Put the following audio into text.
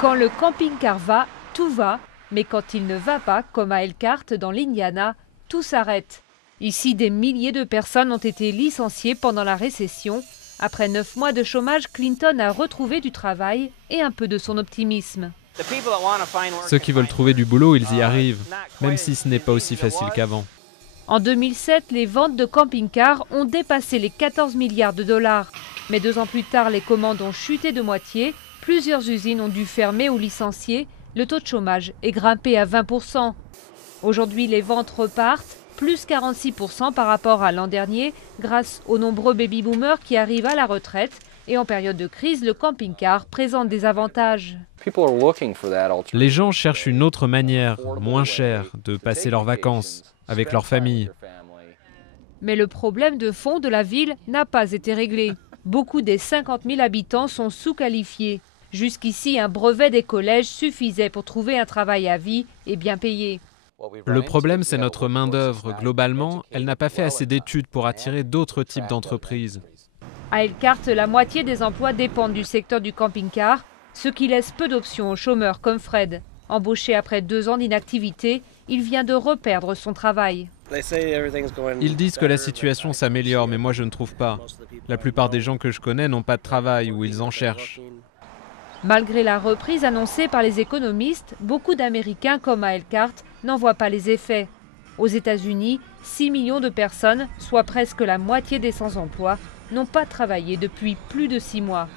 Quand le camping-car va, tout va, mais quand il ne va pas, comme à Elkhart dans l'Indiana, tout s'arrête. Ici, des milliers de personnes ont été licenciées pendant la récession. Après 9 mois de chômage, Clinton a retrouvé du travail et un peu de son optimisme. Ceux qui veulent trouver du boulot, ils y arrivent, même si ce n'est pas aussi facile qu'avant. En 2007, les ventes de camping-cars ont dépassé les 14 milliards de dollars. Mais 2 ans plus tard, les commandes ont chuté de moitié. Plusieurs usines ont dû fermer ou licencier. Le taux de chômage est grimpé à 20%. Aujourd'hui, les ventes repartent, plus 46% par rapport à l'an dernier, grâce aux nombreux baby-boomers qui arrivent à la retraite. Et en période de crise, le camping-car présente des avantages. Les gens cherchent une autre manière, moins chère, de passer leurs vacances avec leur famille. Mais le problème de fond de la ville n'a pas été réglé. Beaucoup des 50 000 habitants sont sous-qualifiés. Jusqu'ici, un brevet des collèges suffisait pour trouver un travail à vie et bien payé. Le problème, c'est notre main-d'œuvre. Globalement, elle n'a pas fait assez d'études pour attirer d'autres types d'entreprises. À Elkhart, la moitié des emplois dépendent du secteur du camping-car, ce qui laisse peu d'options aux chômeurs comme Fred. Embauché après 2 ans d'inactivité, il vient de reperdre son travail. Ils disent que la situation s'améliore, mais moi je ne trouve pas. La plupart des gens que je connais n'ont pas de travail ou ils en cherchent. Malgré la reprise annoncée par les économistes, beaucoup d'Américains comme à Elkhart n'en voient pas les effets. Aux États-Unis, 6 millions de personnes, soit presque la moitié des sans-emploi, n'ont pas travaillé depuis plus de 6 mois.